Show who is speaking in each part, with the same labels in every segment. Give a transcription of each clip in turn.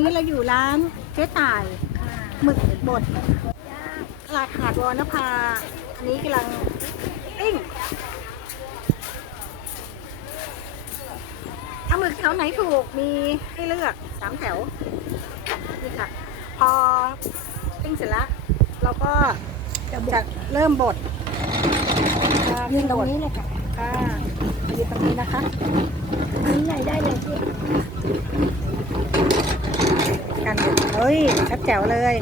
Speaker 1: นี้เราอยู่ร้านเจ๊ต่ายหมึกบดตลาดหาดวรณภาอันนี้กำลังปิ้งเอาหมึกแถวไหนถูกมีให้เลือก3 แถวนี่ค่ะพอปิ้งเสร็จแล้วเราก็จะเริ่มบด
Speaker 2: ยืนตรงนี้เลยค่ะ
Speaker 1: ค่ะยืนตรงนี้นะคะ
Speaker 2: นี่ไหนได้เลยพี่
Speaker 1: การบดเฮ้ยชัดแจ๋วเลย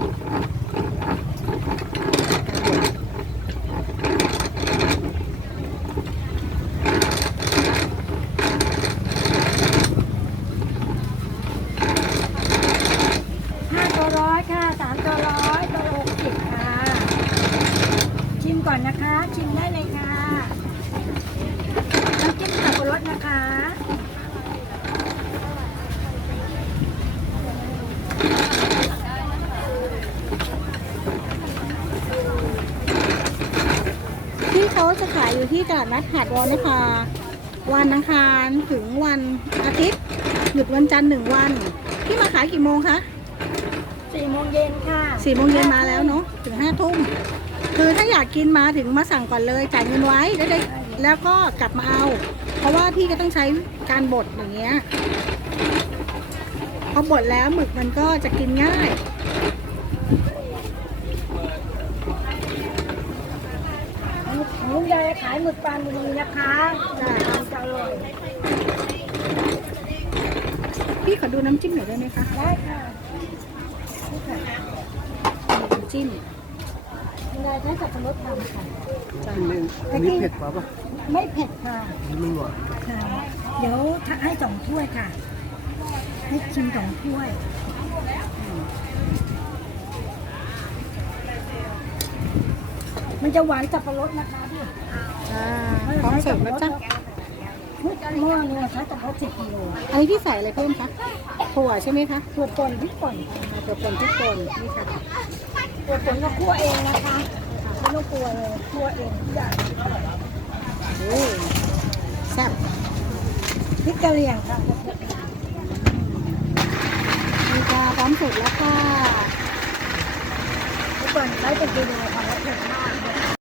Speaker 2: ตัวร้อยค่ะ3 ตัวร้อยตัวละ60ค่ะชิมก่อนนะคะชิมได้เลยค่ะน้ำจิ้มสับปะรดนะคะ
Speaker 1: ที่เขาจะขายอยู่ที่ตลาดนัดหาดวรณภาวันอังคารถึงวันอาทิตย์หยุดวันจันทร์1 วันที่มาขายกี่โมงคะ
Speaker 2: 4 โมงเย็นค่ะ
Speaker 1: 4 โมงเย็นมาแล้วเนาะถึง5 ทุ่มคือถ้าอยากกินมาถึงมาสั่งก่อนเลยจ่ายเงินไว้แล้วก็กลับมาเอาเพราะว่าพี่ก็ต้องใช้การบดอย่างเงี้ยพอบดแล้วหมึกมันก็จะกินง่าย
Speaker 2: ของลุงยายขายหมึกปลาบุรีนะคะจะอร่อย
Speaker 1: พี่ขอดูน้ำจิ้มหน่อยได้ไหมคะ
Speaker 2: ได้ค่ะ
Speaker 1: น้ำจิ้ม
Speaker 2: ลุงยายใช้สับปะรดทำค่ะ
Speaker 3: อันนี้เผ็ดป่ะ
Speaker 2: ไม่เผ็ดค่ะ
Speaker 3: ไม่หวาน
Speaker 2: ค่ะเดี๋ยวให้2 ถ้วยค่ะให้ชิม2 ถ้วยมันจะหวานสับปะรดนะคะพี่
Speaker 1: พร้อมเสิร์ฟแล้วจ้ะ
Speaker 2: หม้อเนี่ยใช้สับปะรด10 กิโล
Speaker 1: อันนี้พี่ใส่อะไรเพิ่มคะถั่วใช่ไหมคะ
Speaker 2: ถั่วป่นพริกป่น
Speaker 1: ถั่วป่นพริกป่นนี่ค่ะ
Speaker 2: ถั่วป่นก็คั่วเองนะคะไม่ต้องกลัวเลยคั่วเองทุกอย่าง
Speaker 1: โอ้แซ่บ
Speaker 2: พริกกะเหรี่ยงค่ะ
Speaker 1: นี่ค่ะพร้อมเสิร์ฟแล้วค่ะ
Speaker 2: ทุกคนใช้เป็นกิโลค่ะแล้วเผ็ดมาก